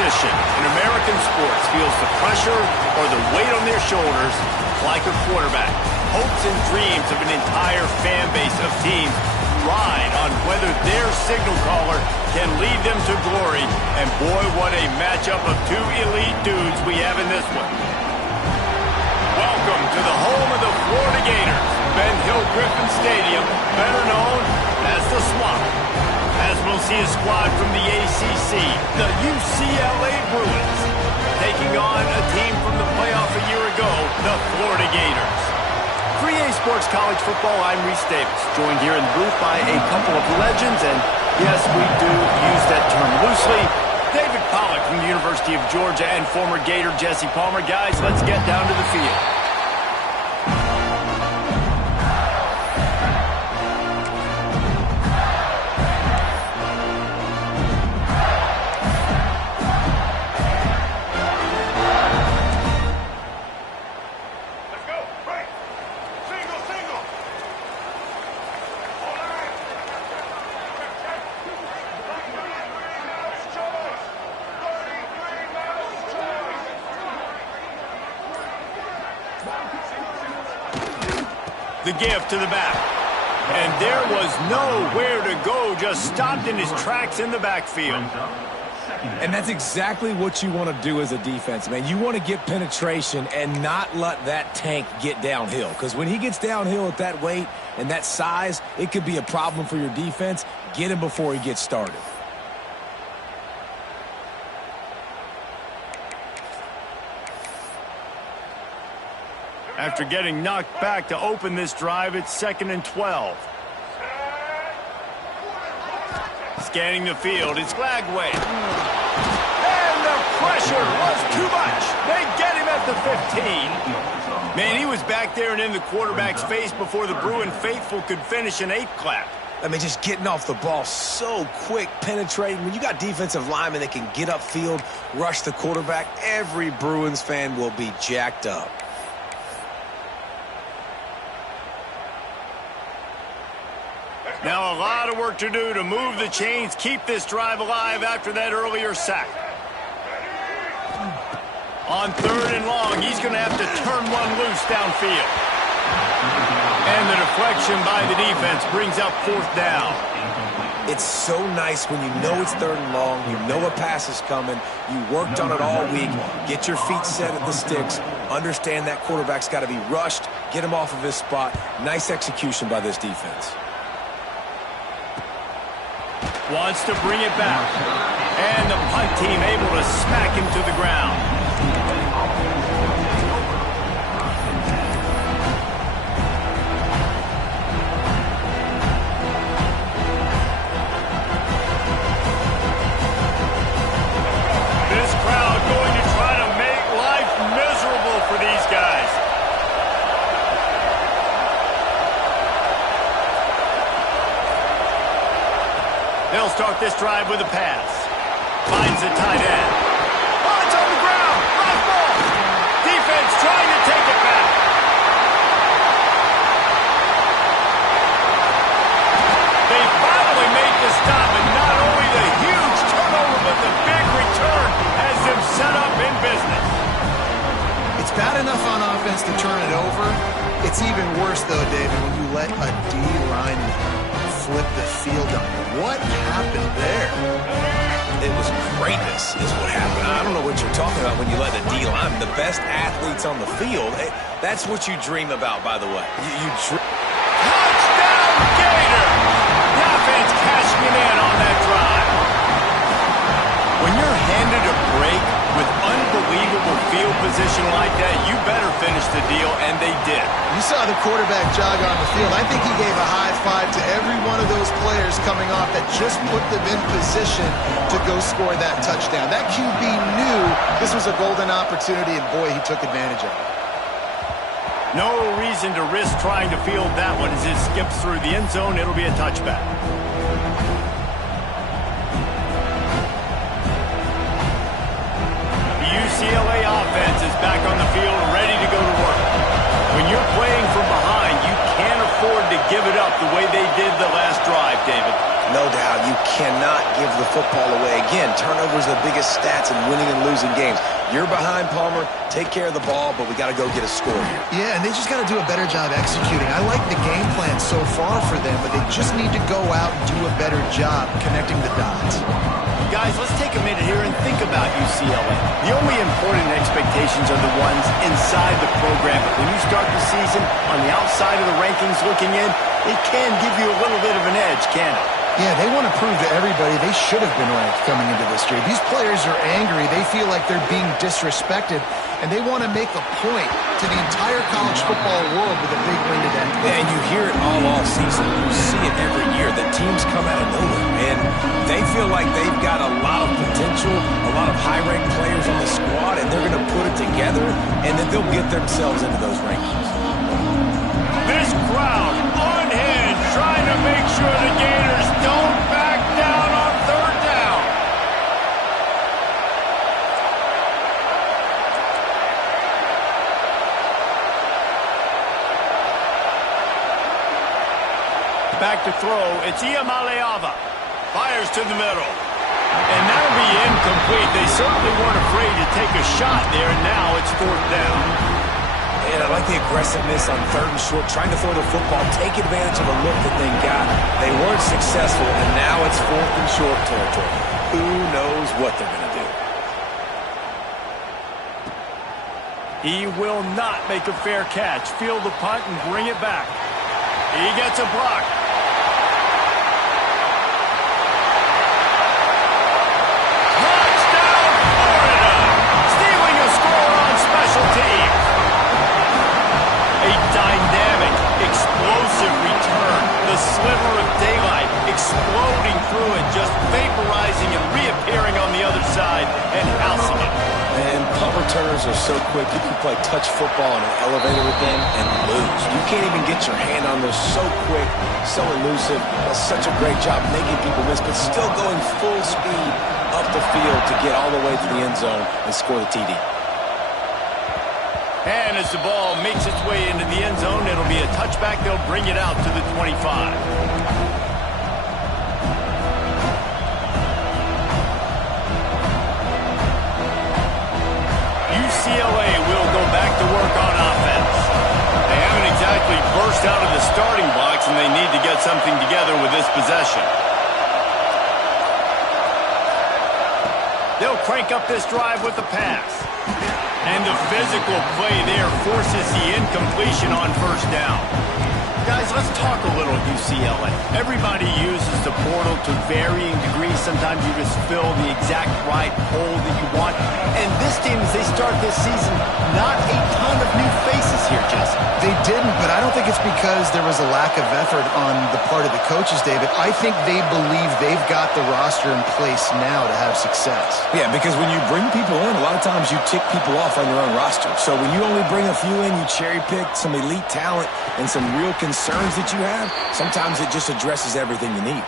position in American sports feels the pressure or the weight on their shoulders like a quarterback. Hopes and dreams of an entire fan base of teams ride on whether their signal caller can lead them to glory. And boy, what a matchup of two elite dudes we have in this one. Welcome to the home of the Florida Gators, Ben Hill Griffin Stadium, better known as the Swamp. As we'll see a squad from the ACC, the UCLA Bruins, taking on a team from the playoff a year ago, the Florida Gators. For EA Sports College Football, I'm Reese Davis, joined here in the booth by a couple of legends, and yes, we do use that term loosely. David Pollack from the University of Georgia and former Gator Jesse Palmer. Guys, let's get down to the field. The give to the back. And there was nowhere to go, just stopped in his tracks in the backfield. And that's exactly what you want to do as a defense, man. You want to get penetration and not let that tank get downhill. Because when he gets downhill at that weight and that size, it could be a problem for your defense. Get him before he gets started. After getting knocked back to open this drive, it's 2nd and 12. Scanning the field, it's Glagway. And the pressure was too much. They get him at the 15. Man, he was back there and in the quarterback's face before the Bruin faithful could finish an 8 clap. I mean, just getting off the ball so quick, penetrating. When you got defensive linemen that can get upfield, rush the quarterback, every Bruins fan will be jacked up. Now a lot of work to do to move the chains, keep this drive alive after that earlier sack. On 3rd and long, he's going to have to turn one loose downfield. And the deflection by the defense brings up 4th down. It's so nice when you know it's 3rd and long, you know a pass is coming, you worked on it all week, get your feet set at the sticks, understand that quarterback's got to be rushed, get him off of his spot. Nice execution by this defense. Wants to bring it back. And the punt team able to smack him to the ground. This crowd going to try to make life miserable for these guys. They'll start this drive with a pass. Finds the tight end. Oh, it's on the ground. Right ball. Defense trying to take it back. They finally make the stop, and not only the huge turnover, but the big return has them set up in business. It's bad enough on offense to turn it over. It's even worse, though, David, when you let a D-line flip the field on you. What happened there? It was greatness is what happened. I don't know what you're talking about when you let the D-line, the best athletes on the field. That's what you dream about, by the way. Touchdown, Gator! The offense cashing it in on that drive. When you're handed a break with unbelievable field position like that, you better finish the deal, and they did. You saw the quarterback jog on the field. I think he gave a high five to every one of those players coming off that just put them in position to go score that touchdown. That QB knew this was a golden opportunity, and boy, he took advantage of it. No reason to risk trying to field that one as it skips through the end zone. It'll be a touchback. UCLA offense is back on the field, ready to go to work. When you're playing from behind, you can't afford to give it up the way they did the last drive, David. No doubt. You cannot give the football away. Again, turnovers are the biggest stats in winning and losing games. You're behind, Palmer. Take care of the ball, but we got to go get a score here. Yeah, and they just got to do a better job executing. I like the game plan so far for them, but they just need to go out and do a better job connecting the dots. Guys, let's take a minute here and think about UCLA. The only important expectations are the ones inside the program, but when you start the season on the outside of the rankings looking in, it can give you a little bit of an edge, can it? Yeah, they want to prove to everybody they should have been ranked coming into this year. These players are angry. They feel like they're being disrespected, and they want to make a point to the entire college football world with a big win today. Yeah, and you hear it all season. You see it every year. The teams come out of nowhere, and they feel like they've got a lot of potential, a lot of high-ranked players on the squad, and they're going to put it together, and then they'll get themselves into those rankings. This crowd on hand trying to make sure the Gators don't back down on third down. Back to throw, it's Iamaleava. Fires to the middle. And that'll be incomplete. They certainly weren't afraid to take a shot there, and now it's fourth down. And I like the aggressiveness on third and short, trying to throw the football, take advantage of a look that they got. They weren't successful, and now it's fourth and short territory. Who knows what they're going to do? He will not make a fair catch. Field the punt and bring it back. He gets a block. Touchdown, Florida! Stealing a score on special teams. A dynamic, explosive return. The sliver of daylight exploding through it, just vaporizing and reappearing on the other side and housing it. And punt returners are so quick. You can play touch football in an elevator with them and lose. You can't even get your hand on those. So quick, so elusive. Does such a great job making people miss, but still going full speed up the field to get all the way to the end zone and score the TD. And as the ball makes its way into the end zone, it'll be a touchback. They'll bring it out to the 25. UCLA will go back to work on offense. They haven't exactly burst out of the starting blocks, and they need to get something together with this possession. They'll crank up this drive with the pass. And the physical play there forces the incompletion on first down. Guys, let's talk a little UCLA. Everybody uses the portal to varying degrees. Sometimes you just fill the exact right hole that you want. And this team, as they start this season, not a ton of new faces here, Jesse. They didn't, but I don't think it's because there was a lack of effort on the part of the coaches, David. I think they believe they've got the roster in place now to have success. Yeah, because when you bring people in, a lot of times you tick people off on your own roster. So when you only bring a few in, you cherry-pick some elite talent and some real concerns that you have, sometimes it just addresses everything you need.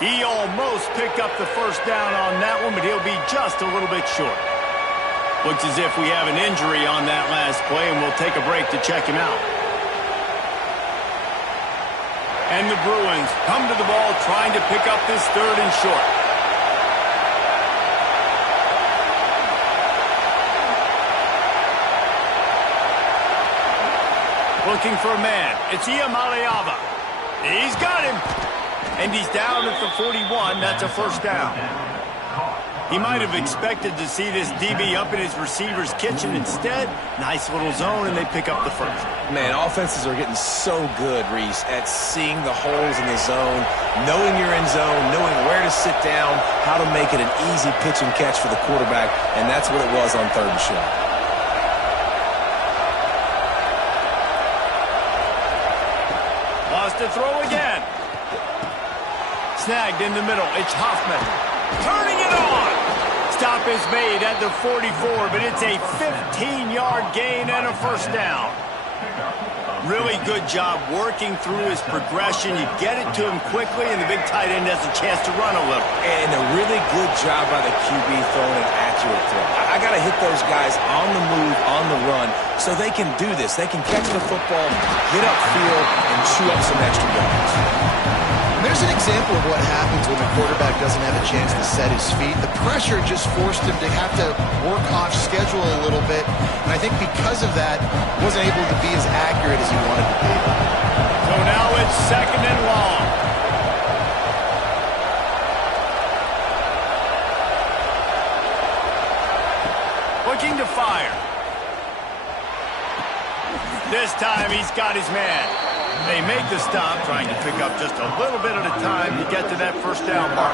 He almost picked up the first down on that one, but he'll be just a little bit short. Looks as if we have an injury on that last play, and we'll take a break to check him out. And the Bruins come to the ball trying to pick up this third and short. Looking for a man. It's Iamaleava. He's got him. And he's down at the 41. That's a first down. He might have expected to see this DB up in his receiver's kitchen. Instead, nice little zone, and they pick up the first. Man, offenses are getting so good, Reese, at seeing the holes in the zone, knowing you're in zone, knowing where to sit down, how to make it an easy pitch and catch for the quarterback, and that's what it was on third and short. Lost to throw again. Snagged in the middle. It's Hoffman. Turning it on. Stop is made at the 44, but it's a 15-yard gain and a first down. Really good job working through his progression. You get it to him quickly, and the big tight end has a chance to run a little. And a really good job by the QB throwing an accurate throw. I got to hit those guys on the move, on the run, so they can do this. They can catch the football, get upfield, and chew up some extra yards. They're There's an example of what happens when the quarterback doesn't have a chance to set his feet. The pressure just forced him to have to work off schedule a little bit. And I think because of that, wasn't able to be as accurate as he wanted to be. So now it's 2nd and long. Looking to fire. This time he's got his man. They make the stop, trying to pick up just a little bit at a time to get to that first down mark.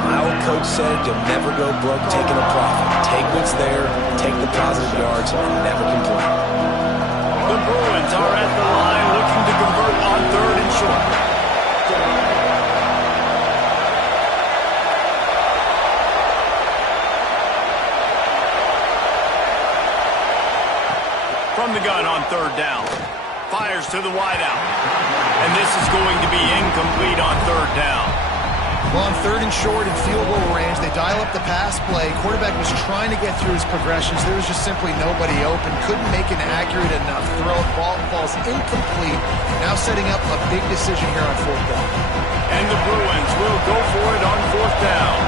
My old coach said you'll never go broke taking a profit. Take what's there, take the positive yards, and never complain. The Bruins are at the line looking to convert on 3rd and short. From the gun on 3rd down. Fires to the wideout. And this is going to be incomplete on 3rd down. Well, on 3rd and short in field goal range, they dial up the pass play. Quarterback was trying to get through his progressions. There was just simply nobody open. Couldn't make an accurate enough throw. Ball falls incomplete. Now setting up a big decision here on 4th down. And the Bruins will go for it on 4th down.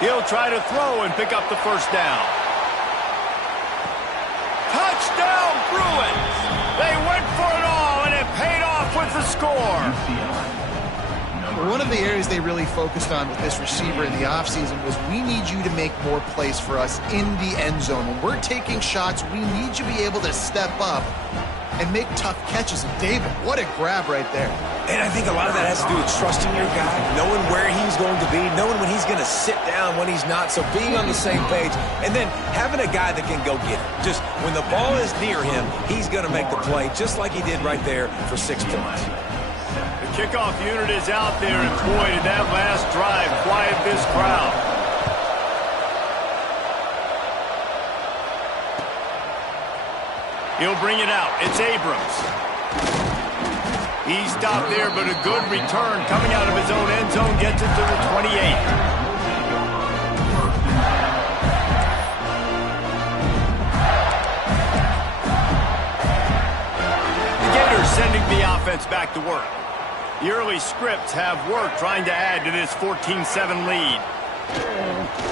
He'll try to throw and pick up the first down. Touchdown, Bruins! They went for it all, and it paid off with the score. One of the areas they really focused on with this receiver in the offseason was we need you to make more plays for us in the end zone. When we're taking shots, we need you to be able to step up and make tough catches. And David, what a grab right there. And I think a lot of that has to do with trusting your guy, knowing where he's going to be, knowing when he's going to sit down, when he's not. So being on the same page, and then having a guy that can go get it. Just when the ball is near him, he's going to make the play, just like he did right there for 6 points. The kickoff unit is out there, and boy, did that last drive quiet this crowd. He'll bring it out. It's Abrams. He stopped there, but a good return coming out of his own end zone gets it to the 28. The Gators sending the offense back to work. The early scripts have worked trying to add to this 14-7 lead.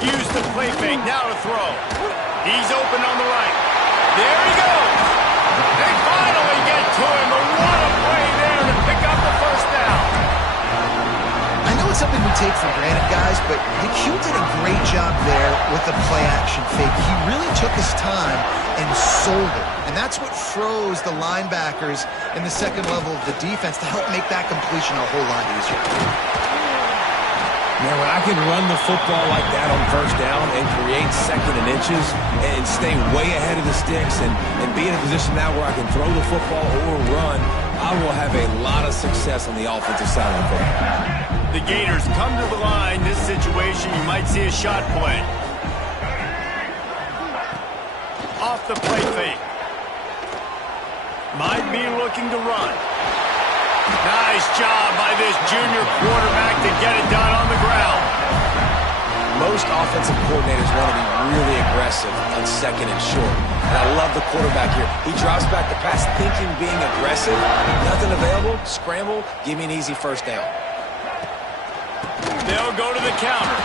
Use the play fake, now to throw. He's open on the right. There he goes. They finally get to him, but what a play there to pick up the first down. I know it's something we take for granted, guys, but Q did a great job there with the play-action fake. He really took his time and sold it. And that's what froze the linebackers in the second level of the defense to help make that completion a whole lot easier. Man, when I can run the football like that on 1st down and create 2nd and inches and stay way ahead of the sticks and be in a position now where I can throw the football or run, I will have a lot of success on the offensive side of the football. The Gators come to the line. This situation, you might see a shot play. Off the play fake. Might be looking to run. Nice job by this junior quarterback to get it done on the ground. Most offensive coordinators want to be really aggressive on 2nd and short. And I love the quarterback here. He drops back the pass thinking being aggressive. Nothing available. Scramble. Give me an easy first down. They'll go to the counter.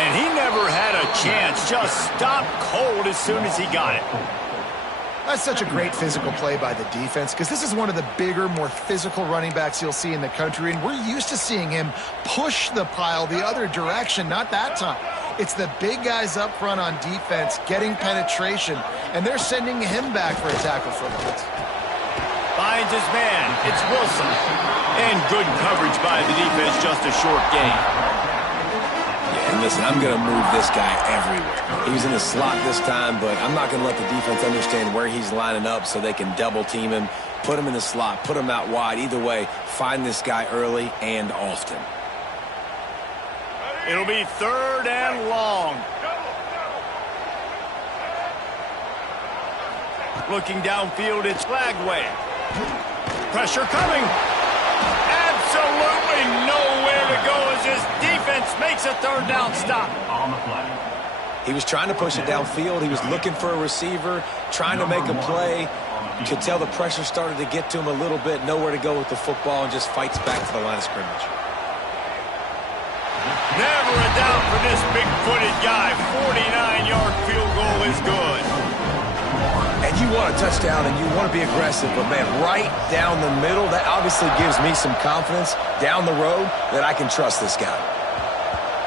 And he never had a chance. Just stopped cold as soon as he got it. That's such a great physical play by the defense because this is one of the bigger, more physical running backs you'll see in the country, and we're used to seeing him push the pile the other direction, not that time. It's the big guys up front on defense getting penetration, and they're sending him back for a tackle for loss. Finds his man. It's Wilson. And good coverage by the defense, just a short gain. And listen, I'm going to move this guy everywhere. He was in the slot this time, but I'm not going to let the defense understand where he's lining up so they can double team him, put him in the slot, put him out wide. Either way, find this guy early and often. It'll be 3rd and long. Looking downfield, it's Flagway. Pressure coming. makes a third down stop. On the play. He was trying to push it downfield. He was looking for a receiver, trying to make a play. You could tell the pressure started to get to him a little bit, nowhere to go with the football, and just fights back to the line of scrimmage. Never a doubt for this big-footed guy. 49-yard field goal is good. And you want a touchdown and you want to be aggressive, but, man, right down the middle, that obviously gives me some confidence down the road that I can trust this guy.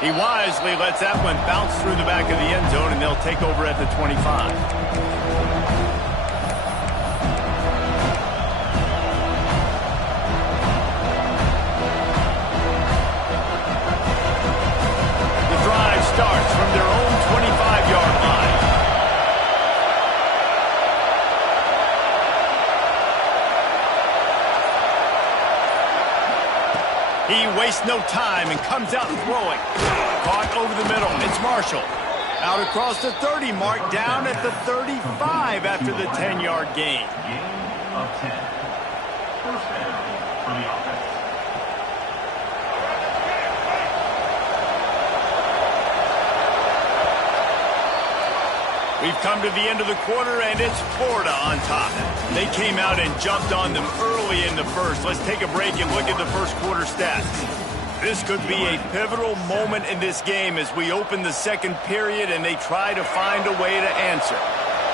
He wisely lets that one bounce through the back of the end zone, and they'll take over at the 25. The drive starts from their own 25-yard line. He wastes no time and comes out throwing. Caught over the middle. It's Marshall. Out across the 30 mark, down at the 35 after the 10-yard gain. Gain of 10. First down for the offense. We've come to the end of the quarter, and it's Florida on top. They came out and jumped on them early in the first. Let's take a break and look at the first quarter stats. This could be a pivotal moment in this game as we open the second period and they try to find a way to answer.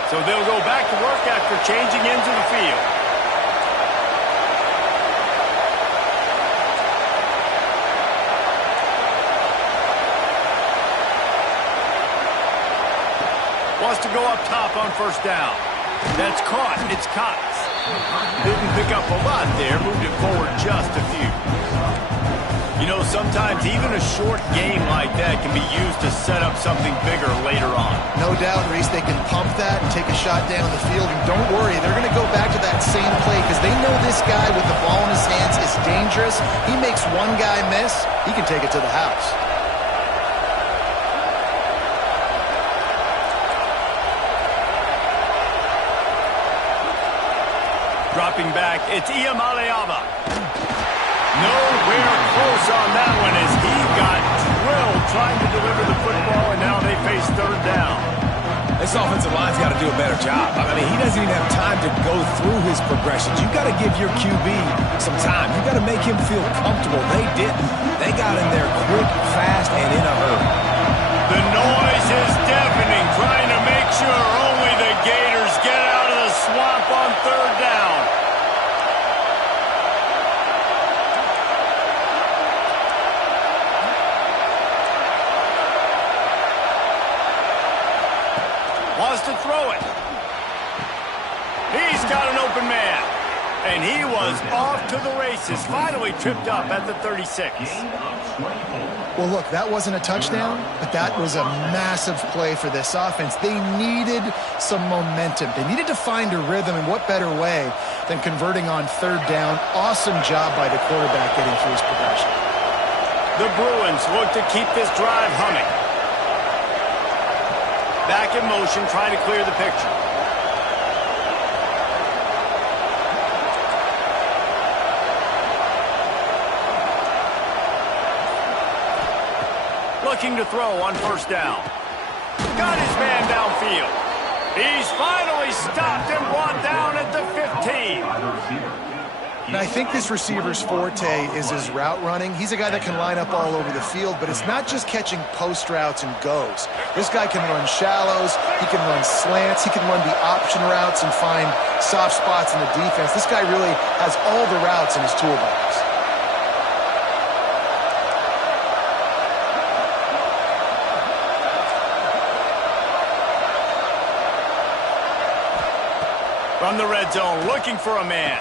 So they'll go back to work after changing into the field. Wants to go up top on first down. That's caught. It's Cox. Didn't pick up a lot there. Moved it forward just a few. You know, sometimes even a short game like that can be used to set up something bigger later on. No doubt, Reese, they can pump that and take a shot down the field. And don't worry, they're going to go back to that same play because they know this guy with the ball in his hands is dangerous. He makes one guy miss, he can take it to the house. Dropping back, it's Iamaleava. Nowhere close on that one as he got drilled trying to deliver the football, and now they face third down. This offensive line's got to do a better job. I mean, he doesn't even have time to go through his progressions. You've got to give your QB some time. You've got to make him feel comfortable. They didn't. They got in there quick, fast, and in a hurry. The noise is deafening, trying to make sure only the Gators get out of the swamp on third down. Wants to throw it. He's got an open man. And he was off to the races. Finally tripped up at the 36. Well, look, that wasn't a touchdown, but that was a massive play for this offense. They needed some momentum. They needed to find a rhythm, and what better way than converting on third down. Awesome job by the quarterback getting through his progression. The Bruins look to keep this drive humming. Back in motion, trying to clear the picture. Looking to throw on first down. Got his man downfield. He's finally stopped and brought down at the 15. And I think this receiver's forte is his route running. He's a guy that can line up all over the field, but it's not just catching post routes and goes. This guy can run shallows, he can run slants, he can run the option routes and find soft spots in the defense. This guy really has all the routes in his toolbox. From the red zone, looking for a man.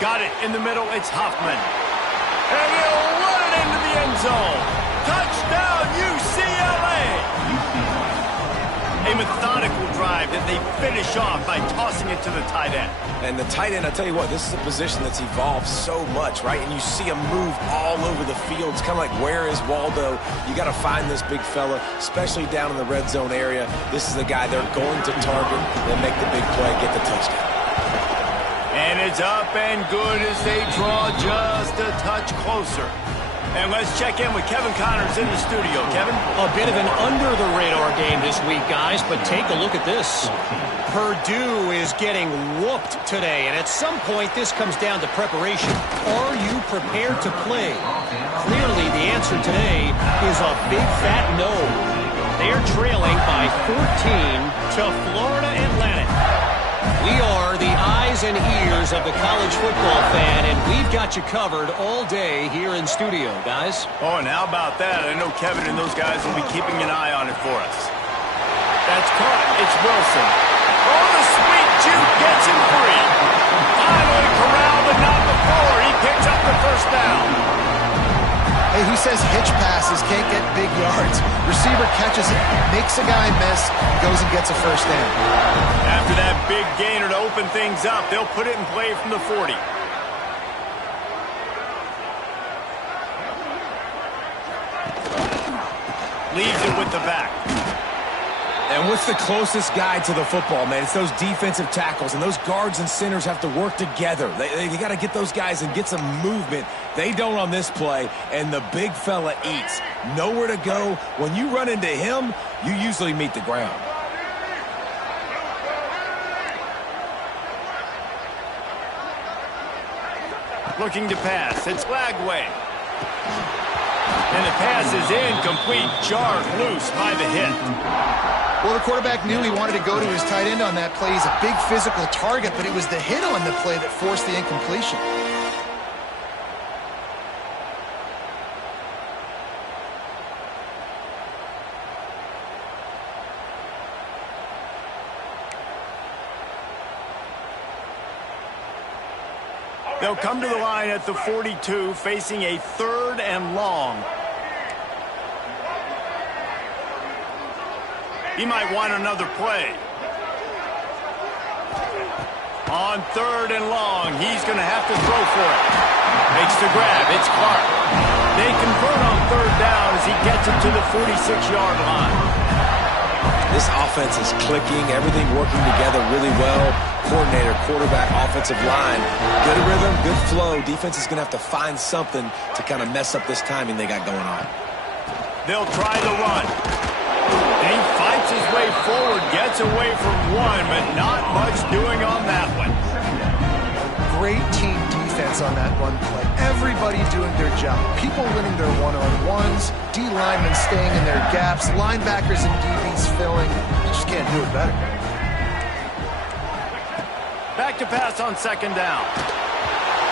Got it in the middle, it's Hoffman. And he'll run it into the end zone. Touchdown, UCLA! A methodical drive that they finish off by tossing it to the tight end. And the tight end, I tell you what, this is a position that's evolved so much, right? And you see him move all over the field. It's kind of like, where is Waldo? You got to find this big fella, especially down in the red zone area. This is the guy they're going to target and make the big play, get the touchdown. And it's up and good as they draw just a touch closer. And let's check in with Kevin Connors in the studio. Kevin? A bit of an under-the-radar game this week, guys, but take a look at this. Purdue is getting whooped today, and at some point this comes down to preparation. Are you prepared to play? Clearly, the answer today is a big fat no. They're trailing by 14 to Florida Atlantic. We are the eyes and ears of the college football fan, and we've got you covered all day here in studio, guys. Oh, and how about that? I know Kevin and those guys will be keeping an eye on it for us. That's caught. It's Wilson. Oh, the sweet juke gets him free. Finally corralled, but not before. He picks up the first down. Hey, who says hitch passes can't get big yards? Receiver catches it, makes a guy miss, goes and gets a first down. After that big gainer to open things up, they'll put it in play from the 40. Leaves it with the back. And what's the closest guy to the football, man? It's those defensive tackles, and those guards and centers have to work together. They got to get those guys and get some movement. They don't on this play, and the big fella eats. Nowhere to go. When you run into him, you usually meet the ground. Looking to pass. It's Lagway. And the pass is incomplete. Jarred loose by the hit. Well, the quarterback knew he wanted to go to his tight end on that play. He's a big physical target, but it was the hit on the play that forced the incompletion. They'll come to the line at the 42, facing a 3rd and long. He might want another play. On 3rd and long, he's going to have to throw for it. Makes the grab. It's Clark. They convert on 3rd down as he gets it to the 46-yard line. This offense is clicking, everything working together really well. Coordinator, quarterback, offensive line. Good rhythm, good flow. Defense is going to have to find something to kind of mess up this timing they got going on. They'll try the run. And he fights his way forward, gets away from one, but not much doing on that one. Great team defense on that run play. Everybody doing their job. People winning their one-on-ones, D linemen staying in their gaps, linebackers and DBs filling. Just can't do it better. Back to pass on 2nd down.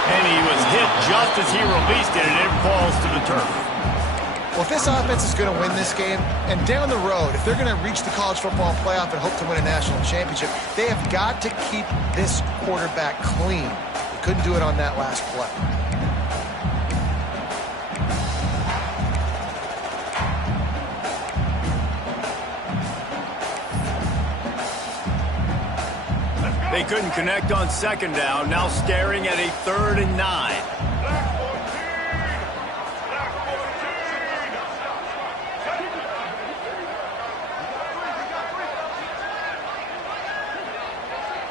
And he was hit just as he released it, and it falls to the turf. Well, if this offense is going to win this game, and down the road, if they're going to reach the college football playoff and hope to win a national championship, they have got to keep this quarterback clean. They couldn't do it on that last play. They couldn't connect on 2nd down, now staring at a 3rd and 9.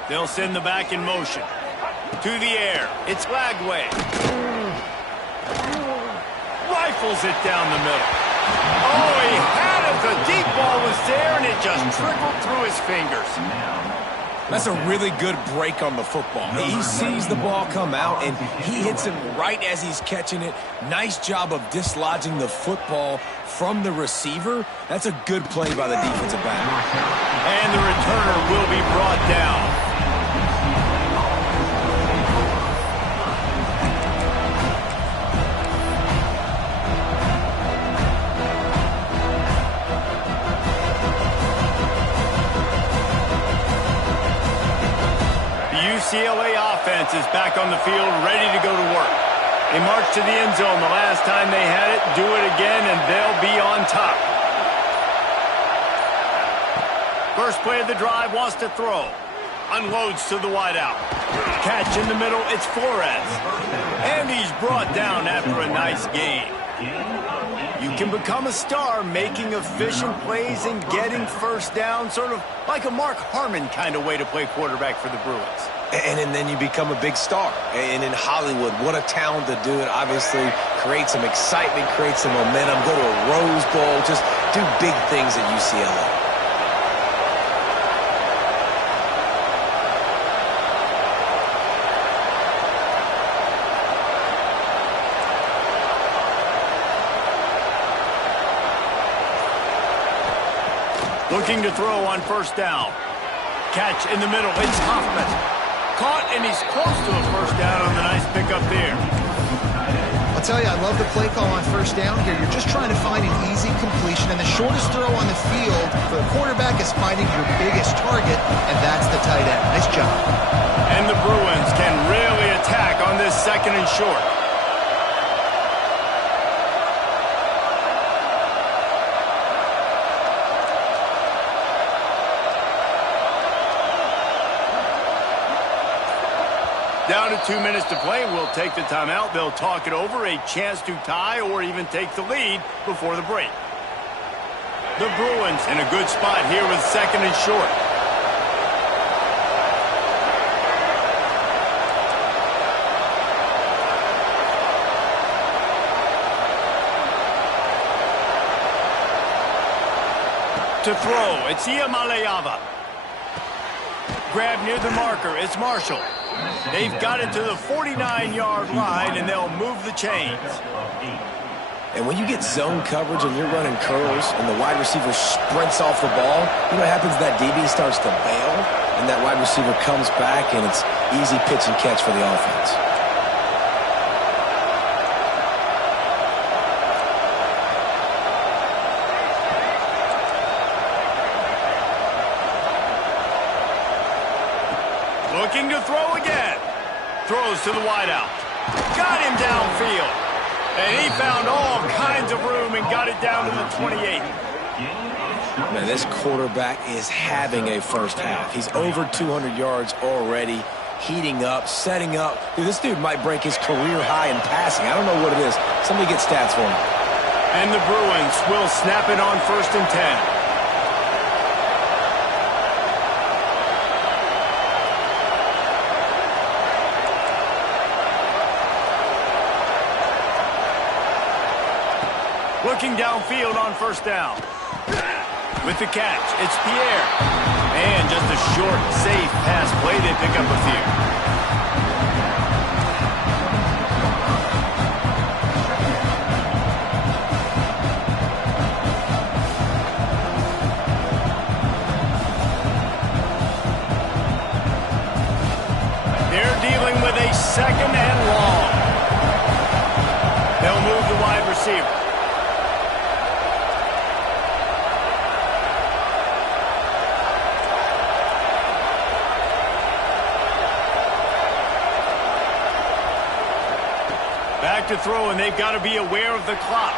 They'll send the back in motion. To the air. It's Lagway. Rifles it down the middle. Oh, he had it. The deep ball was there, and it just trickled through his fingers. That's a really good break on the football. He sees the ball come out, and he hits him right as he's catching it. Nice job of dislodging the football from the receiver. That's a good play by the defensive back. And the returner will be brought down. UCLA offense is back on the field, ready to go to work. They marched to the end zone the last time they had it, do it again, and they'll be on top. First play of the drive, wants to throw. Unloads to the wideout. Catch in the middle, it's Flores. And he's brought down after a nice gain. You can become a star making efficient plays and getting first down, sort of like a Mark Harmon kind of way to play quarterback for the Bruins. And then you become a big star. And in Hollywood, what a talent to do it. Obviously, create some excitement, create some momentum, go to a Rose Bowl, just do big things at UCLA. Looking to throw on first down. Catch in the middle. It's Hoffman. Caught, and he's close to a first down on the nice pickup there. I'll tell you, I love the play call on first down here. You're just trying to find an easy completion, and the shortest throw on the field for the quarterback is finding your biggest target, and that's the tight end. Nice job. And the Bruins can really attack on this second and short. Down to 2 minutes to play. We'll take the timeout. They'll talk it over. A chance to tie or even take the lead before the break. The Bruins in a good spot here with second and short. To throw, it's Iamaleava. Grab near the marker, it's Marshall. They've got it to the 49-yard line, and they'll move the chains. And when you get zone coverage and you're running curls and the wide receiver sprints off the ball, you know what happens? That DB starts to bail, and that wide receiver comes back, and it's easy pitch and catch for the offense. Looking to throw again. Throws to the wideout. Got him downfield. And he found all kinds of room and got it down to the 28. Man, this quarterback is having a first half. He's over 200 yards already, heating up, setting up. Dude, this dude might break his career high in passing. I don't know what it is. Somebody get stats for him. And the Bruins will snap it on 1st and 10. Looking downfield on first down. With the catch, it's Pierre. And just a short, safe pass play. They pick up a few. They're dealing with a second and long. They'll move the wide receiver. Back to throw, and they've got to be aware of the clock.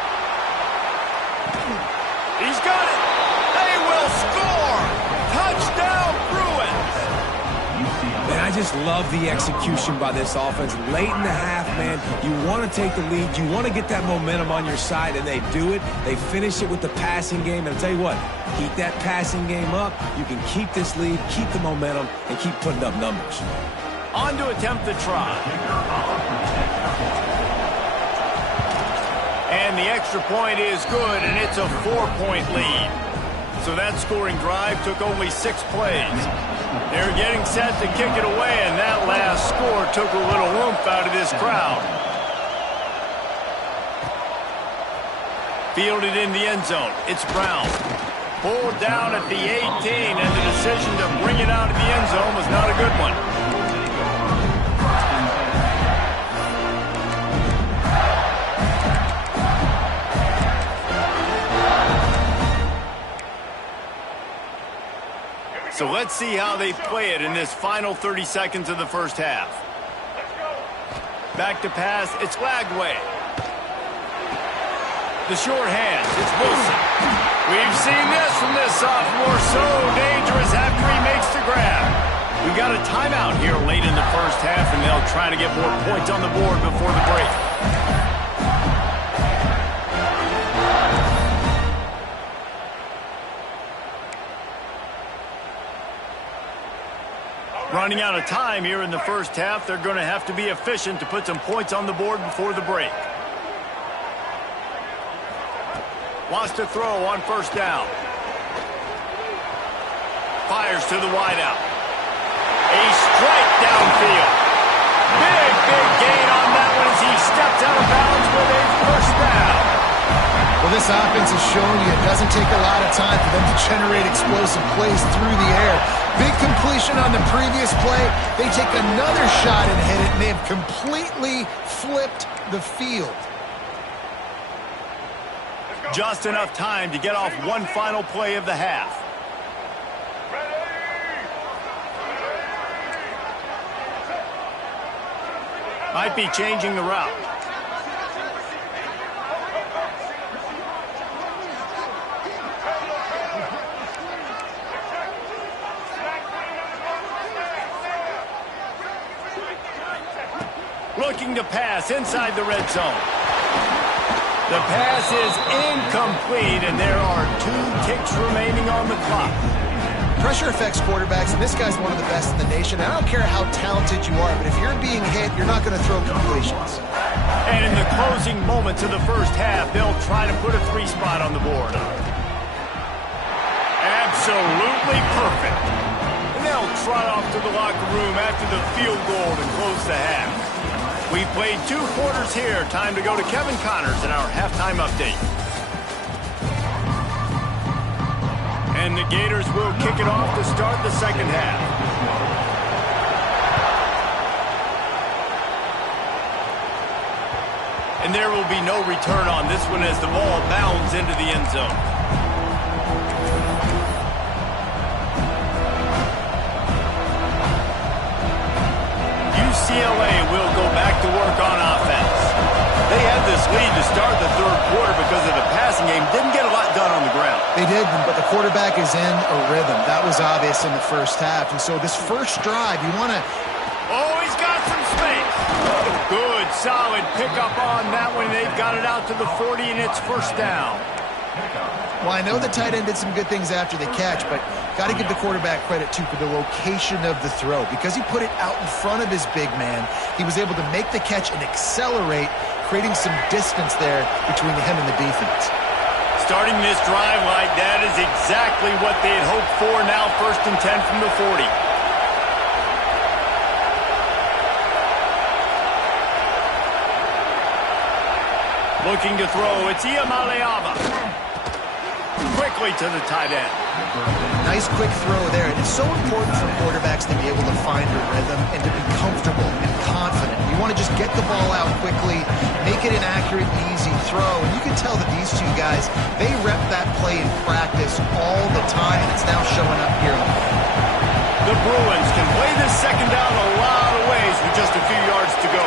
He's got it. They will score. Touchdown, Bruins. Man, I just love the execution by this offense. Late in the half, man, you want to take the lead. You want to get that momentum on your side, and they do it. They finish it with the passing game. And I'll tell you what, keep that passing game up. You can keep this lead, keep the momentum, and keep putting up numbers. On to attempt the try. And the extra point is good, and it's a 4-point lead. So that scoring drive took only 6 plays. They're getting set to kick it away, and that last score took a little oomph out of this crowd. Fielded in the end zone. It's Brown. Pulled down at the 18, and the decision to bring it out of the end zone was not a good one. So let's see how they play it in this final 30 seconds of the first half. Back to pass, it's Lagway. The short hands, it's Wilson. We've seen this from this sophomore, so dangerous after he makes the grab. We got a timeout here late in the first half, and they'll try to get more points on the board before the break. Running out of time here in the first half. They're going to have to be efficient to put some points on the board before the break. Wants to throw on first down. Fires to the wideout. A strike downfield. Big gain on that one as he steps out of bounds with a first down. Well, this offense has shown you it doesn't take a lot of time for them to generate explosive plays through the air. Big completion on the previous play. They take another shot and hit it, and they have completely flipped the field. Just enough time to get off one final play of the half. Might be changing the route. Looking to pass inside the red zone. The pass is incomplete, and there are 2 ticks remaining on the clock. Pressure affects quarterbacks, and this guy's one of the best in the nation. I don't care how talented you are, but if you're being hit, you're not going to throw completions. And in the closing moments of the first half, they'll try to put a 3-spot on the board. Absolutely perfect. And they'll trot off to the locker room after the field goal to close the half. We've played 2 quarters here. Time to go to Kevin Connors in our halftime update. And the Gators will kick it off to start the second half. And there will be no return on this one as the ball bounds into the end zone. UCLA will go back to work on offense. They had this lead to start the third quarter because of the passing game. Didn't get a lot done on the ground. They did, but the quarterback is in a rhythm. That was obvious in the first half. And so this first drive, you want to... Oh, he's got some space. Good, solid pickup on that one. They've got it out to the 40, and it's first down. Well, I know the tight end did some good things after the catch, but got to give the quarterback credit, too, for the location of the throw. Because he put it out in front of his big man, he was able to make the catch and accelerate, creating some distance there between him and the defense. Starting this drive like that is exactly what they had hoped for. Now 1st and 10 from the 40. Looking to throw, it's Iamaleava. Quickly to the tight end. Nice quick throw there. It's so important for quarterbacks to be able to find a rhythm and to be comfortable and confident. You want to just get the ball out quickly, make it an accurate and easy throw. And you can tell that these 2 guys, they rep that play in practice all the time, and it's now showing up here on the field. The Bruins can play this second down a lot of ways with just a few yards to go.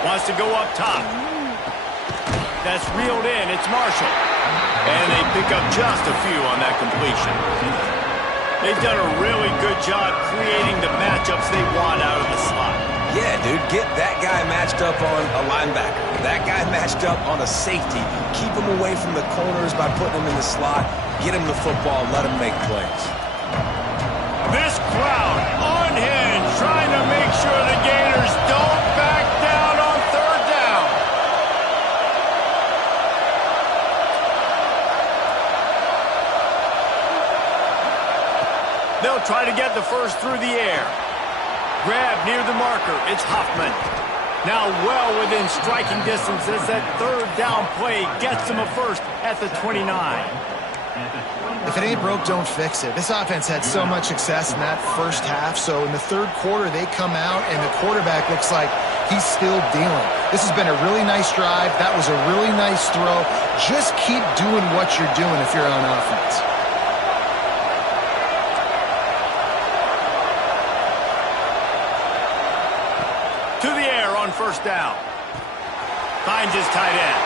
Wants to go up top. That's reeled in. It's Marshall. And they pick up just a few on that completion. They've done a really good job creating the matchups they want out of the slot. Yeah, dude, get that guy matched up on a linebacker. That guy matched up on a safety. Keep him away from the corners by putting him in the slot. Get him the football. Let him make plays. This crowd unhinged, trying to make sure the Gators don't back down on 3rd down. They'll try to get the first through the air. Grab near the marker. It's Huffman. Now well within striking distance as that 3rd down play gets them a first at the 29. If it ain't broke, don't fix it. This offense had so much success in that first half, so in the 3rd quarter, they come out, and the quarterback looks like he's still dealing. This has been a really nice drive. That was a really nice throw. Just keep doing what you're doing if you're on offense. To the air on first down. Finds his tight end.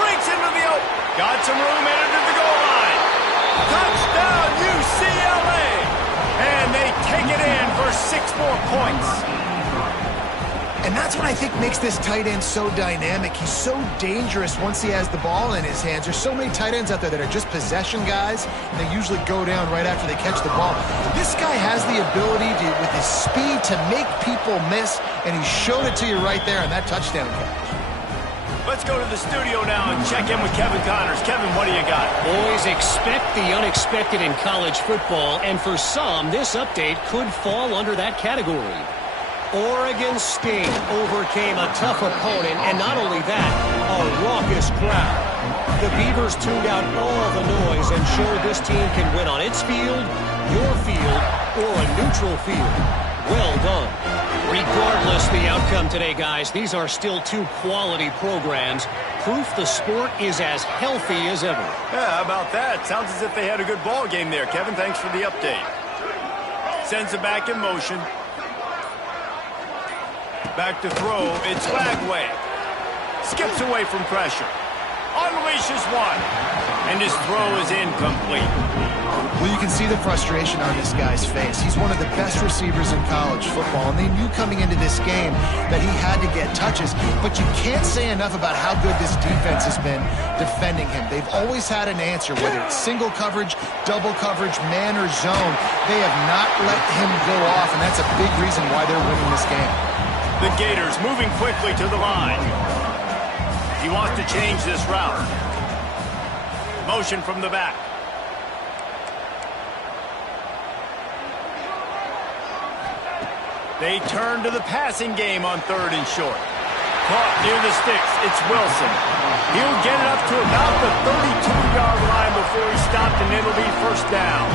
Breaks into the open. Got some room, entered to the goal line. Touchdown, UCLA! And 6 more points. And that's what I think makes this tight end so dynamic. He's so dangerous once he has the ball in his hands. There's so many tight ends out there that are just possession guys, and they usually go down right after they catch the ball. This guy has the ability to, with his speed, to make people miss, and he showed it to you right there on that touchdown catch. Let's go to the studio now and check in with Kevin Connors. Kevin, what do you got? Boys, expect the unexpected in college football, and for some, this update could fall under that category. Oregon State overcame a tough opponent, and not only that, a raucous crowd. The Beavers tuned out all the noise and showed this team can win on its field, your field, or a neutral field. Well done. Regardless the outcome today, guys, these are still 2 quality programs. Proof the sport is as healthy as ever. Yeah, how about that? Sounds as if they had a good ball game there. Kevin, thanks for the update. Sends it back in motion. Back to throw. It's Lagway. Skips away from pressure. Unleashes one. And his throw is incomplete. Well, you can see the frustration on this guy's face. He's one of the best receivers in college football, and they knew coming into this game that he had to get touches, but you can't say enough about how good this defense has been defending him. They've always had an answer, whether it's single coverage, double coverage, man or zone. They have not let him go off, and that's a big reason why they're winning this game. The Gators moving quickly to the line. He wants to change this route. Motion from the back. They turn to the passing game on 3rd and short. Caught near the sticks. It's Wilson. He'll get it up to about the 32-yard line before he stopped, and it'll be 1st down.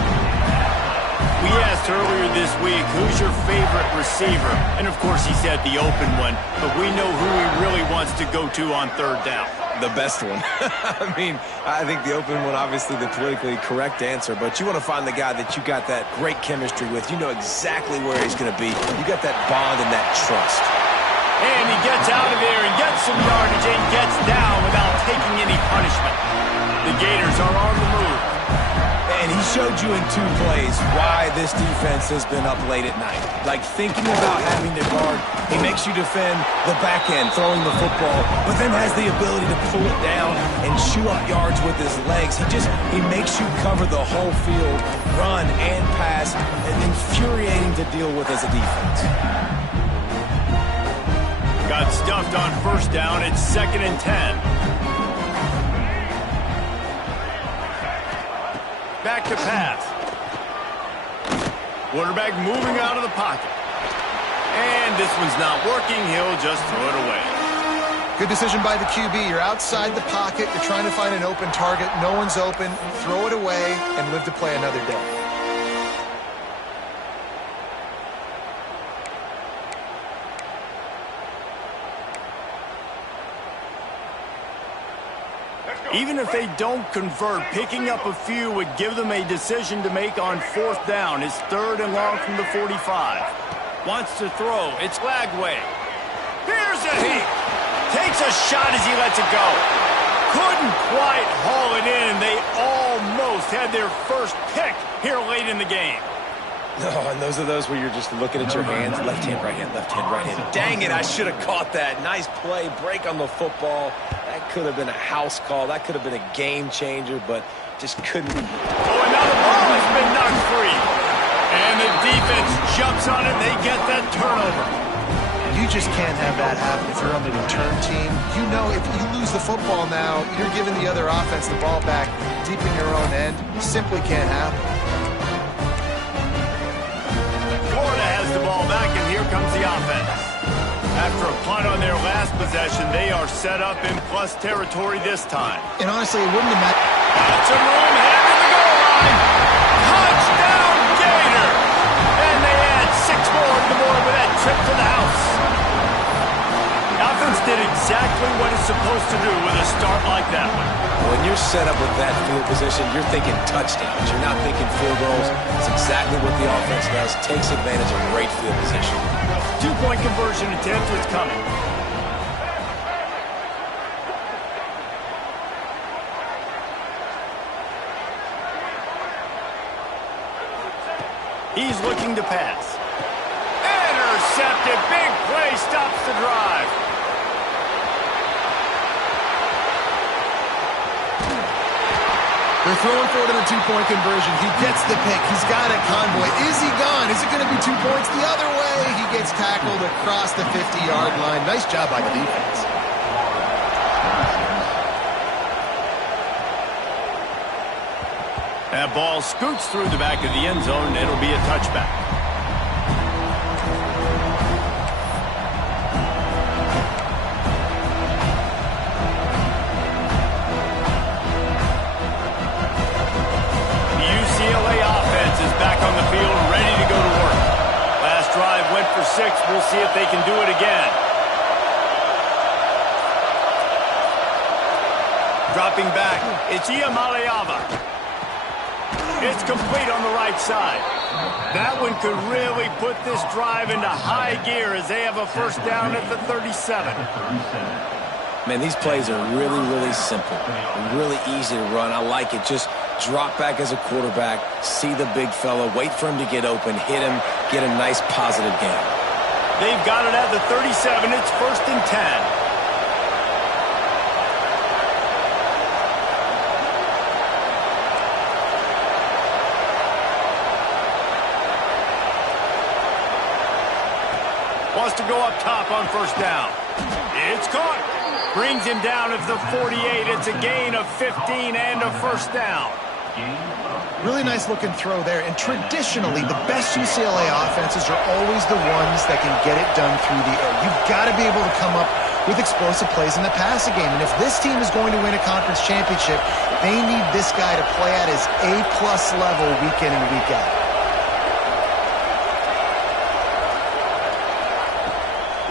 We asked earlier this week, who's your favorite receiver? And, of course, he said the open one, but we know who he really wants to go to on 3rd down. The best one. I mean, I think the open one, obviously the politically correct answer, but you want to find the guy that you got that great chemistry with. You know exactly where he's going to be. You got that bond and that trust. And he gets out of there and gets some yardage and gets down without taking any punishment. The Gators are on the move. And he showed you in 2 plays why this defense has been up late at night. Like thinking about having to guard, he makes you defend the back end, throwing the football, but then has the ability to pull it down and chew up yards with his legs. He makes you cover the whole field, run and pass, and infuriating to deal with as a defense. Got stuffed on 1st down. It's 2nd and 10. Back to pass. Quarterback moving out of the pocket. And this one's not working. He'll just throw it away. Good decision by the QB. You're outside the pocket. You're trying to find an open target. No one's open. Throw it away and live to play another day. Even if they don't convert, picking up a few would give them a decision to make on 4th down. It's 3rd and long from the 45. Wants to throw. It's Lagway. Here's a hit. Takes a shot as he lets it go. Couldn't quite haul it in, and they almost had their first pick here late in the game. Oh, and those are those where you're just looking at your hands. Left hand, right hand, left hand, right hand. Dang it, I should have caught that. Nice play, break on the football. That could have been a house call. That could have been a game changer, but just couldn't. Oh, and now the ball has been knocked free. And the defense jumps on it. They get that turnover. You just can't have that happen if you're on the return team. You know if you lose the football now, you're giving the other offense the ball back deep in your own end. Simply can't happen. Florida has the ball back, and here comes the offense. After a punt on their last possession, they are set up in plus territory this time. And honestly, it wouldn't have mattered. Got some room, headed to the goal line. Touchdown, Gator! And they add 6 more to the board with that trip to the house. The offense did exactly what it's supposed to do with a start like that one. When you're set up with that field position, you're thinking touchdowns. You're not thinking field goals. It's exactly what the offense does. Takes advantage of great field position. 2-point conversion attempt is coming. He's looking to pass. intercepted. Big play stops the drive. They're throwing for it in a two-point conversion. He gets the pick. He's got it, Convoy. Is he gone? Is it going to be 2 points the other way? He gets tackled across the 50-yard line. Nice job by the defense. That ball scoots through the back of the end zone, and it'll be a touchback. On the field, ready to go to work. Last drive went for 6. We'll see if they can do it again. Dropping back, it's Iamaleava. It's complete on the right side. That one could really put this drive into high gear as they have a first down at the 37. Man, these plays are really, really simple. Really easy to run. I like it. Just drop back as a quarterback, see the big fella, wait for him to get open, hit him, get a nice positive gain. They've got it at the 37. It's 1st and 10. Wants to go up top on first down. It's caught. Brings him down at the 48. It's a gain of 15 and a first down. Really nice looking throw there. And traditionally, the best UCLA offenses are always the ones that can get it done through the air. You've got to be able to come up with explosive plays in the passing game. And if this team is going to win a conference championship, they need this guy to play at his A-plus level week in and week out.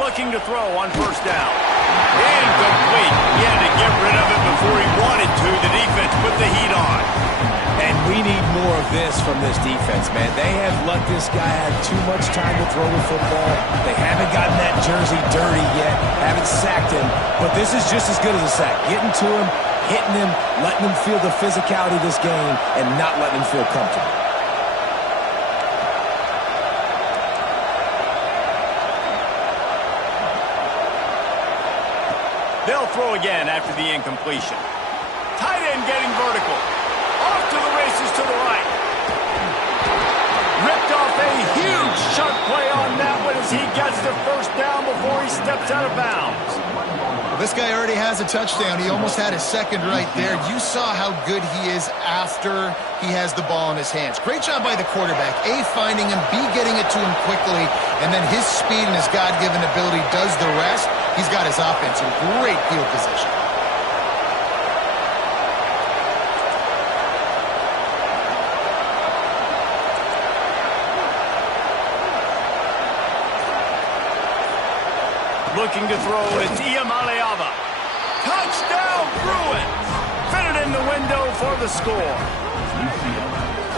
Looking to throw on first down. Incomplete. He had to get rid of it before he wanted to. The defense put the heat on. And we need more of this from this defense, man. They have let this guy have too much time to throw the football. They haven't gotten that jersey dirty yet, haven't sacked him. But this is just as good as a sack. Getting to him, hitting him, letting him feel the physicality of this game, and not letting him feel comfortable. They'll throw again after the incompletion. Tight end getting vertical. Off to the races to the right. Ripped off a huge shot play on that one as he gets the first down before he steps out of bounds. This guy already has a touchdown. He almost had his second right there. You saw how good he is after he has the ball in his hands. Great job by the quarterback. A, finding him, B, getting it to him quickly, and then his speed and his God-given ability does the rest. He's got his offense in great field position. Looking to throw, it's Iamaleava. Touchdown, Bruins! Fitted in the window for the score.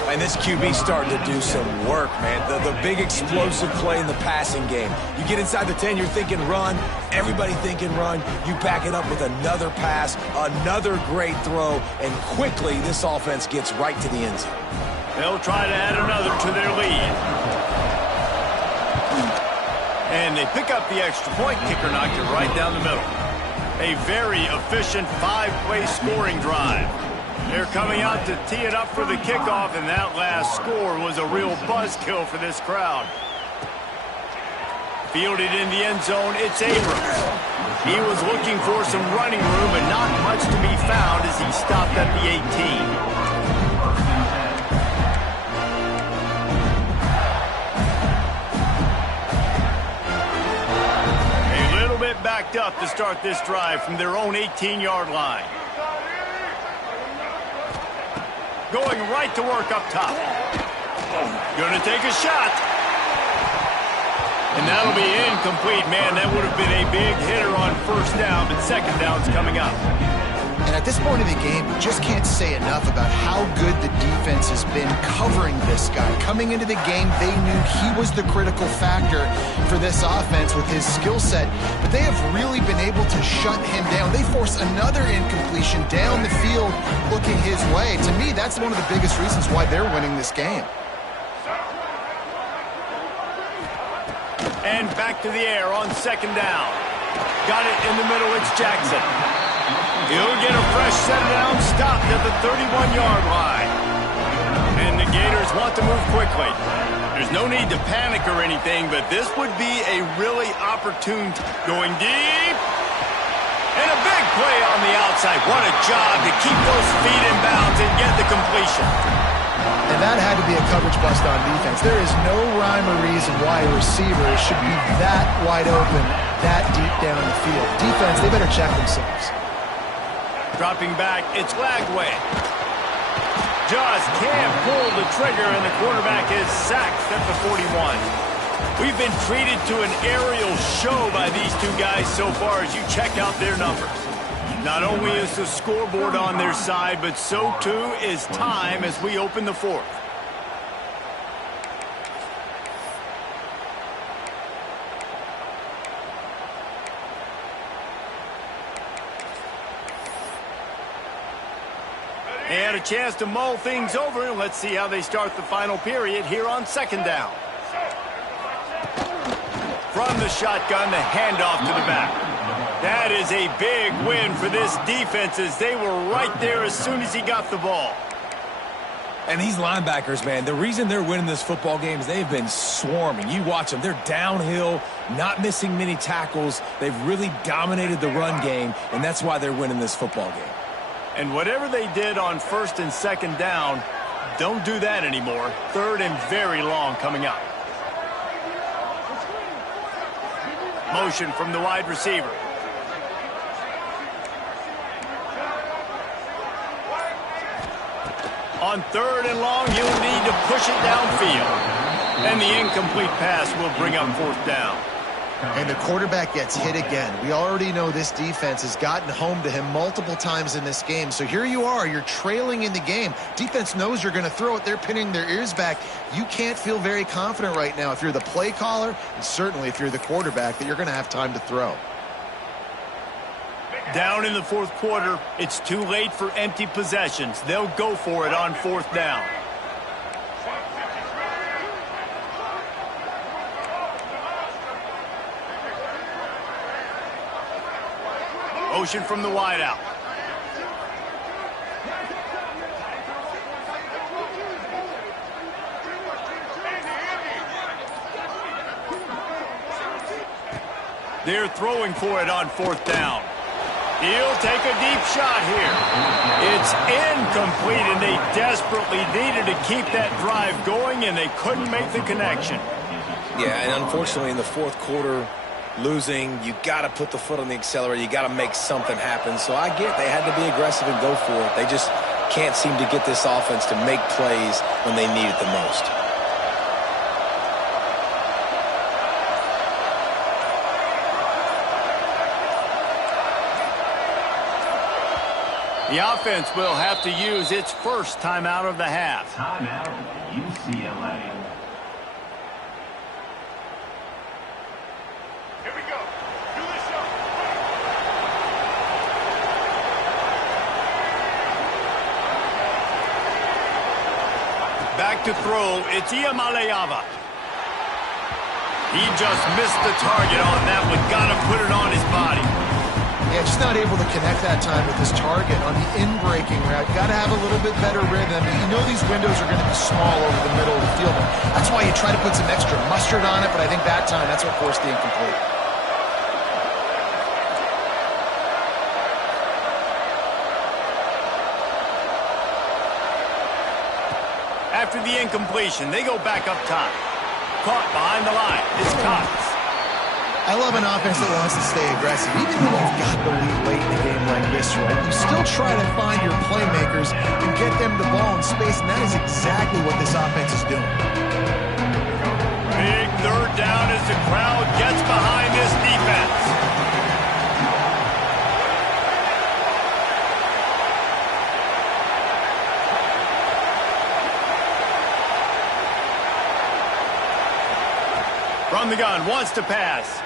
And this QB starting to do some work, man. The big explosive play in the passing game. You get inside the 10, you're thinking run. Everybody thinking run. You back it up with another pass, another great throw, and quickly this offense gets right to the end zone. They'll try to add another to their lead. And they pick up the extra point. Kicker knocked it right down the middle. A very efficient 5-play scoring drive. They're coming out to tee it up for the kickoff, and that last score was a real buzzkill for this crowd. Fielded in the end zone, it's Abrams. He was looking for some running room, and not much to be found as he stopped at the 18. Backed up to start this drive from their own 18-yard line. Going right to work up top. Going to take a shot. And that'll be incomplete, man. That would have been a big hitter on first down, but second down's coming up. And at this point in the game, we just can't say enough about how good the defense has been covering this guy. Coming into the game, they knew he was the critical factor for this offense with his skill set, but they have really been able to shut him down. They force another incompletion down the field looking his way. To me, that's one of the biggest reasons why they're winning this game. And back to the air on second down. Got it in the middle. It's Jackson. He'll get a fresh set down, stopped at the 31-yard line. And the Gators want to move quickly. There's no need to panic or anything, but this would be a really opportune going deep. And a big play on the outside. What a job to keep those feet in bounds and get the completion. And that had to be a coverage bust on defense. There is no rhyme or reason why a receiver should be that wide open, that deep down the field. Defense, they better check themselves. Dropping back, it's Lagway. Just can't pull the trigger, and the quarterback is sacked at the 41. We've been treated to an aerial show by these two guys so far as you check out their numbers. Not only is the scoreboard on their side, but so too is time as we open the fourth. And a chance to mull things over. Let's see how they start the final period here on second down. From the shotgun, the handoff to the back. That is a big win for this defense as they were right there as soon as he got the ball. And these linebackers, man, the reason they're winning this football game is they've been swarming. You watch them. They're downhill, not missing many tackles. They've really dominated the run game, and that's why they're winning this football game. And whatever they did on first and second down, don't do that anymore. Third and very long coming up. Motion from the wide receiver. On third and long, you'll need to push it downfield. And the incomplete pass will bring up fourth down. And the quarterback gets hit again. We already know this defense has gotten home to him multiple times in this game. So here you are, you're trailing in the game. Defense knows you're going to throw it. They're pinning their ears back. You can't feel very confident right now if you're the play caller, and certainly if you're the quarterback, that you're going to have time to throw. Down in the fourth quarter, it's too late for empty possessions. They'll go for it on fourth down. Motion from the wideout. They're throwing for it on fourth down. He'll take a deep shot here. It's incomplete, and they desperately needed to keep that drive going, and they couldn't make the connection. Yeah, and unfortunately in the fourth quarter, losing, you got to put the foot on the accelerator. You got to make something happen. So I get they had to be aggressive and go for it. They just can't seem to get this offense to make plays when they need it the most. The offense will have to use its first timeout of the half. Timeout, UCLA. Here we go. Do the show. Back to throw. It's Iamaleava. He just missed the target on that one. Got to put it on his body. Yeah, just not able to connect that time with his target on the in-breaking route. Got to have a little bit better rhythm. You know these windows are going to be small over the middle of the field. That's why you try to put some extra mustard on it, but I think that time that's what forced the incomplete. After the incompletion, they go back up top. Caught behind the line. It's Cox. I love an offense that wants to stay aggressive. Even when you've got the lead late in a game like this, right, you still try to find your playmakers and get them the ball in space, and that is exactly what this offense is doing. Big third down as the crowd gets behind this defense. From the gun, wants to pass.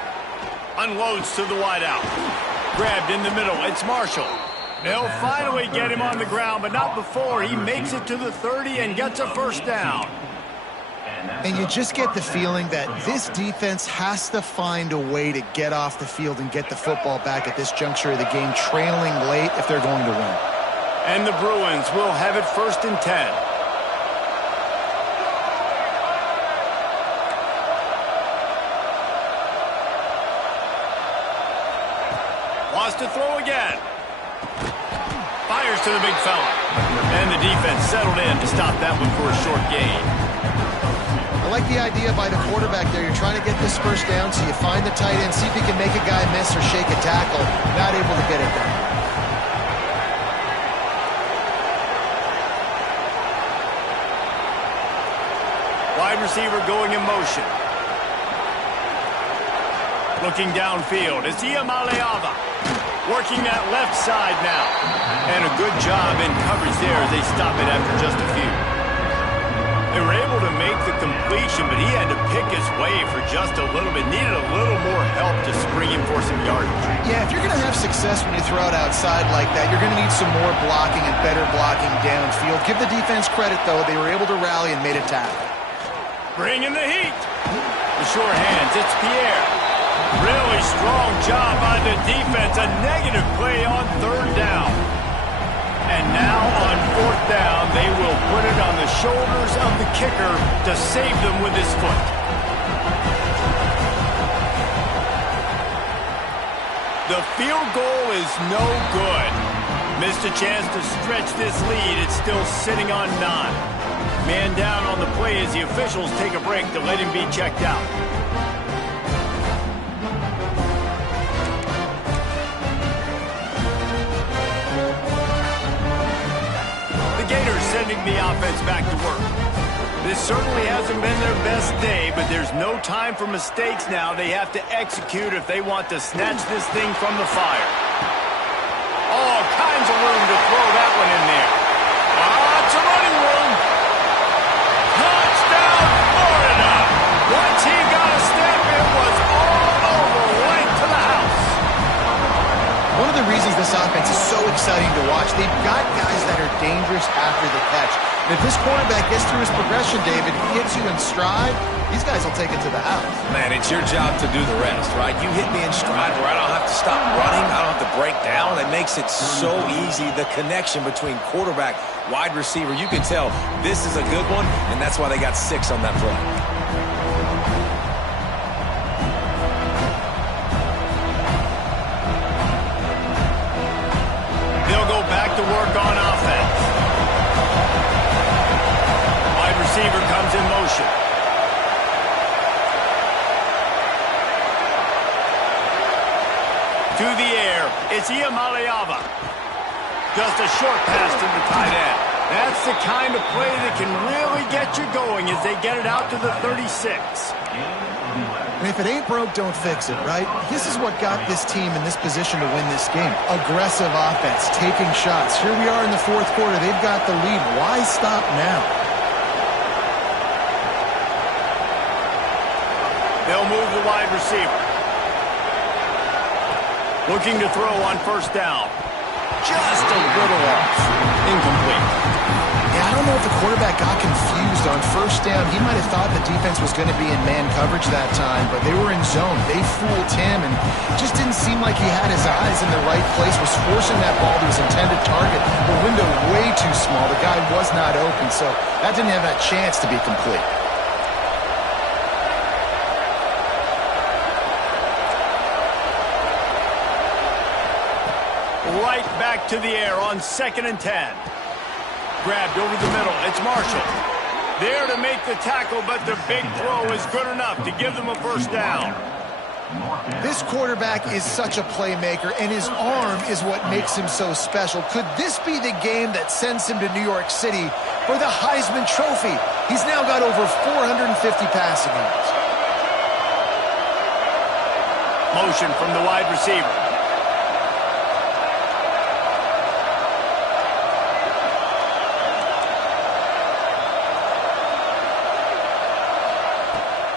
Unloads to the wideout. Grabbed in the middle. It's Marshall. They'll finally get him on the ground, but not before he makes it to the 30 and gets a first down. And you just get the feeling that this defense has to find a way to get off the field and get the football back at this juncture of the game, trailing late if they're going to win. And the Bruins will have it 1st and 10. Wants to throw again. Fires to the big fella. And the defense settled in to stop that one for a short gain. I like the idea by the quarterback there. You're trying to get this first down, so you find the tight end, see if you can make a guy miss or shake a tackle. Not able to get it done. Wide receiver going in motion. Looking downfield. It's Iamaleava. Working that left side now. And a good job in coverage there as they stop it after just a few. They were able to make the completion, but he had to pick his way for just a little bit. Needed a little more help to spring him for some yardage. Yeah, if you're going to have success when you throw it outside like that, you're going to need some more blocking and better blocking downfield. Give the defense credit, though. They were able to rally and made a tackle. Bringing the heat. The short hands. It's Pierre. Really strong job by the defense. A negative play on 3rd down. And now on 4th down, they will put it on the shoulders of the kicker to save them with his foot. The field goal is no good. Missed a chance to stretch this lead. It's still sitting on 9. Man down on the play as the officials take a break to let him be checked out. Sending the offense back to work. This certainly hasn't been their best day, but there's no time for mistakes now. They have to execute if they want to snatch this thing from the fire. All kinds of room to throw that one in there. Lots of running room. Touchdown, Florida! Once he got a step, it was all over, right to the house. One of the reasons this offense is so exciting to watch, they've got guys that are dangerous after the catch. And if this quarterback gets through his progression, David, hits you in stride, these guys will take it to the house. Man, it's your job to do the rest, right? You hit me in stride where I don't have to stop running. I don't have to break down. It makes it so easy. The connection between quarterback, wide receiver, you can tell this is a good one, and that's why they got 6 on that play. To work on offense. Wide receiver comes in motion. To the air, it's Iamaleava. Just a short pass to the tight end. That's the kind of play that can really get you going as they get it out to the 36. And if it ain't broke, don't fix it, right? This is what got this team in this position to win this game. Aggressive offense, taking shots. Here we are in the 4th quarter. They've got the lead. Why stop now? They'll move the wide receiver. Looking to throw on 1st down. Just a little off. Incomplete. Yeah, I don't know if the quarterback got confused on 1st down. He might have thought the defense was going to be in man coverage that time, but they were in zone. They fooled him, and it just didn't seem like he had his eyes in the right place, was forcing that ball to his intended target. The window way too small. The guy was not open, so that didn't have that chance to be complete. Right back to the air on 2nd and 10. Grabbed over the middle. It's Marshall. There to make the tackle, but the big throw is good enough to give them a 1st down. This quarterback is such a playmaker, and his arm is what makes him so special. Could this be the game that sends him to New York City for the Heisman Trophy? He's now got over 450 passing yards. Motion from the wide receiver.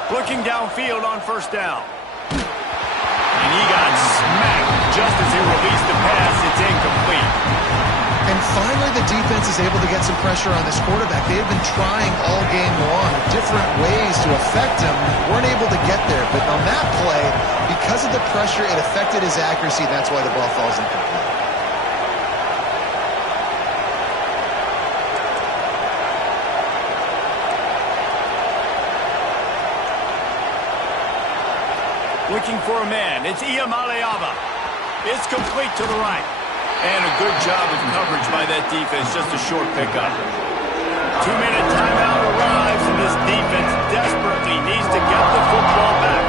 Looking downfield on 1st down. And he got smacked just as he released the pass. It's incomplete. And finally, the defense is able to get some pressure on this quarterback. They have been trying all game long different ways to affect him. Weren't able to get there. But on that play, because of the pressure, it affected his accuracy. That's why the ball falls incomplete. Looking for a man. It's Iamaleava. It's complete to the right. And a good job of coverage by that defense. Just a short pickup. 2-minute timeout arrives, and this defense desperately needs to get the football back.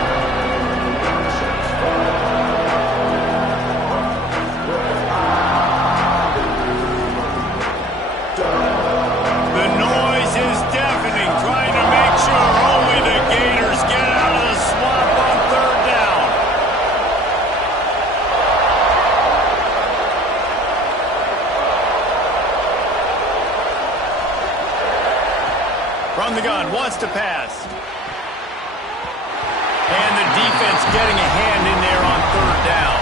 The noise is deafening, trying to make sure only the Gators get out of the swamp on third down. From the gun, wants to pass. And the defense getting a hand in there on third down.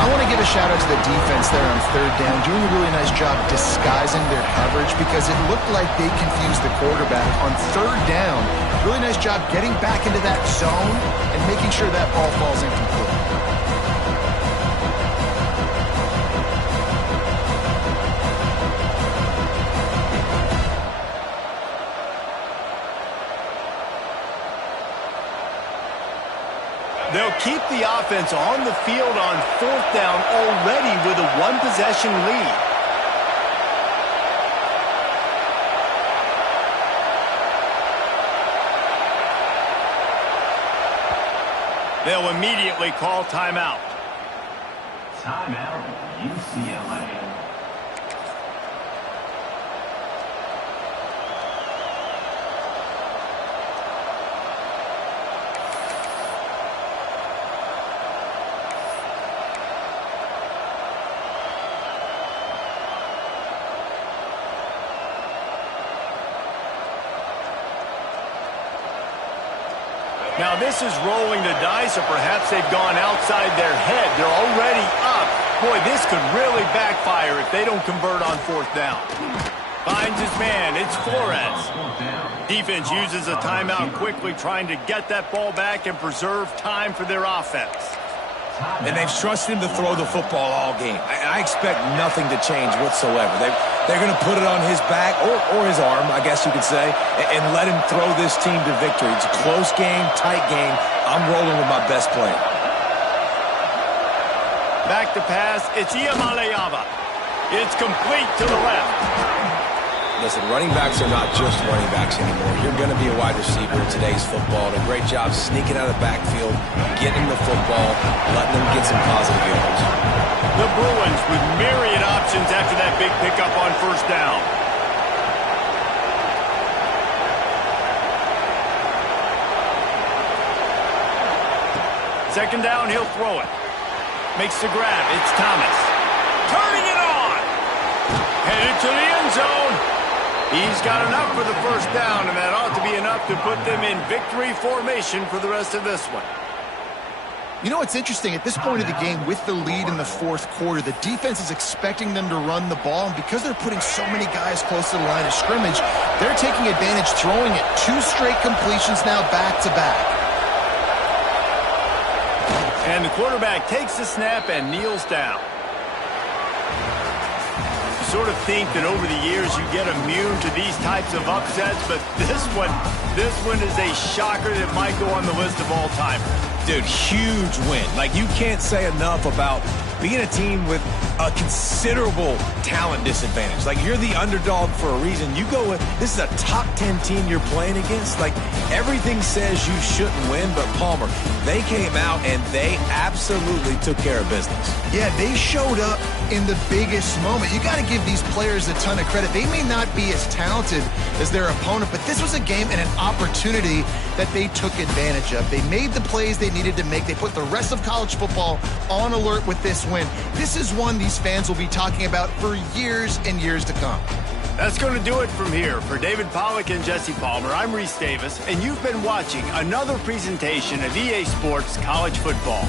I want to give a shout out to the defense there on third down, doing a really nice job disguising their coverage because it looked like they confused the quarterback on third down. Really nice job getting back into that zone and making sure that ball falls incomplete. They'll keep the offense on the field on fourth down already with a one-possession lead. They'll immediately call timeout. Timeout, UCLA. Now this is rolling the dice, or perhaps they've gone outside their head. They're already up. Boy, this could really backfire if they don't convert on fourth down. Finds his man. It's Flores. Defense uses a timeout quickly, trying to get that ball back and preserve time for their offense. And they've trusted him to throw the football all game. I expect nothing to change whatsoever. They're going to put it on his back, or his arm, I guess you could say, and let him throw this team to victory. It's a close game, tight game. I'm rolling with my best player. Back to pass. It's Iamaleava. It's complete to the left. Listen, running backs are not just running backs anymore. You're going to be a wide receiver in today's football. And a great job sneaking out of the backfield, getting the football, letting them get some positive yards. The Bruins with myriad options after that big pickup on first down. Second down, he'll throw it. Makes the grab. It's Thomas. Turning it on. Headed to the end zone. He's got enough for the first down, and that ought to be enough to put them in victory formation for the rest of this one. You know what's interesting? At this point of the game, with the lead in the fourth quarter, the defense is expecting them to run the ball, and because they're putting so many guys close to the line of scrimmage, they're taking advantage, throwing it 2 straight completions now back-to-back. And the quarterback takes the snap and kneels down. Sort of think that over the years you get immune to these types of upsets, but this one is a shocker that might go on the list of all time. Dude, huge win. Like, you can't say enough about being a team with a considerable talent disadvantage. Like, you're the underdog for a reason. You go with, this is a top 10 team you're playing against. Like, everything says you shouldn't win, but Palmer, they came out and they absolutely took care of business. Yeah, they showed up in the biggest moment. You got to give these players a ton of credit. They may not be as talented as their opponent, but this was a game and an opportunity that they took advantage of. They made the plays they needed to make. They put the rest of college football on alert with this win. This is one these fans will be talking about for years and years to come. That's going to do it from here. For David Pollack and Jesse Palmer, I'm Reese Davis, and you've been watching another presentation of EA Sports College Football.